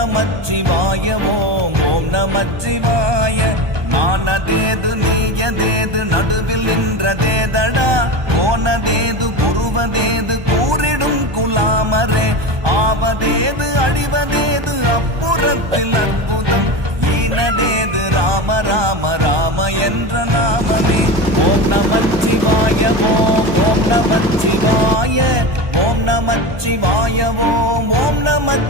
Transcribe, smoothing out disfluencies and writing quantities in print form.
நமச்சிவாய ஓம் நமச்சிவாய மானதேது நீயதேது நடுவில் நின்றதேதடா போனதேது புருவதேது கூறிடும் குலாமரே ஆவதேது அழிவதேது அப்புறத்தில் அற்புதம் ஈனதேது ராம ராம ராம என்ற நாமமே ஓம் நமச்சிவாய ஓம் நமச்சிவாய ஓம் நமச்சிவாய ஓம் நமச்சி